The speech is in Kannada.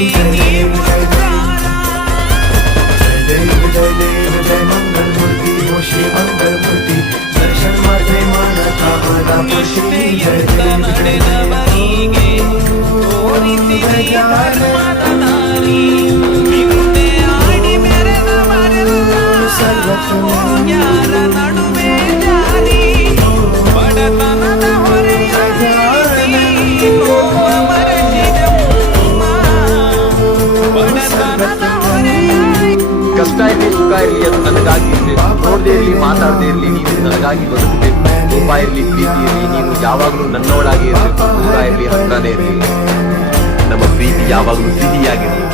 जय मंगल मूर्ति हो श्री मंगल मूर्ति दर्शन माझे मानता मला खुशी जय ಕಷ್ಟ ಇರಲಿ ಸುಖ ಇರಲಿ ಅದು ನನಗಾಗಿ ಇರಬೇಕು. ನೋಡದೇ ಇರಲಿ ಮಾತಾಡದೇ ಇರಲಿ ನೀನು ನನಗಾಗಿ ಬದುಕಬೇಕು. ಕೋಪ ಇರಲಿ ಪ್ರೀತಿ ಇರಲಿ ನೀನು ಯಾವಾಗಲೂ ನನ್ನೊಳಗೆ ಇರಬೇಕು. ದೂರ ಇರಲಿ ಹತ್ರನೇ ಇರಲಿ ನಮ್ಮ ಪ್ರೀತಿ ಯಾವಾಗಲೂ ಸಿಹಿಯಾಗಿರಲಿ.